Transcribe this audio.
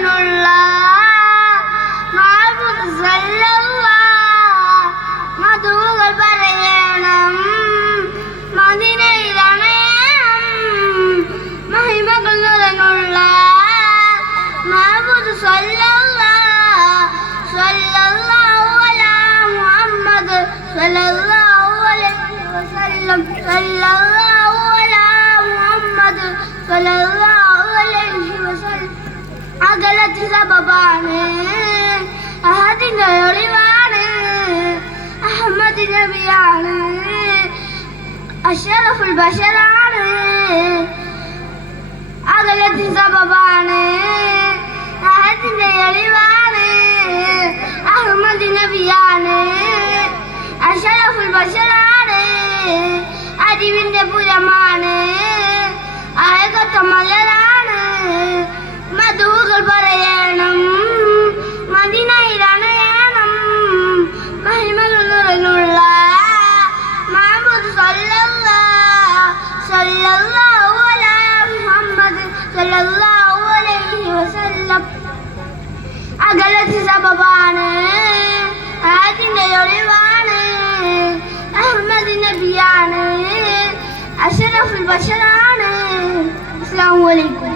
നൂറിനുള്ള മഹബൂബ് സല്ലല്ലാഹ് മധുകൾ പറയണം മദീനയിലണയണം മഹിമകൾ നിറഞ്ഞുള്ള മഹബൂബ് സല്ലല്ലാഹ് സല്ലല്ലാഹു അലാ മുഹമ്മദ് സല്ലല്ലാഹു അലൈഹി വസല്ലം സല്ലല്ലാഹു അലാ മുഹമ്മദ് സല്ലല്ലാഹു അലൈഹി വസല്ലം അകലത്ത് സബബാണ് അഹദിന്റെ ഒളിവാണ് അഹമ്മദ് നബിയാണ് അഷ്റഫുൽ ബശറാണ് അകലത്ത് സബബാണ് അഹദിന്റെ ഒളിവാണ് അഹമ്മദ് നബിയാണ് അഷ്റഫുൽ ബശറാണ് അറിവിന്റെ പുരമാണ് അഴകത്ത മലരാണ് മധുകൾ പറയണം മദീനയിലണയണം മഹിമകൾ നിറഞ്ഞുള്ള മഹബൂബ് സല്ലല്ലാഹ് സല്ലല്ലാഹു അലാ മുഹമ്മദ് സല്ലല്ലാഹു അലൈഹി വസല്ലം അകലത്ത് സബബാണ് അതിന്റെ ഒളിവാണ് അഹമ്മദ് നബിയാണ് അഷ്റഫുൽ ബശറാണ്. അസ്സലാമു അലൈക്കും.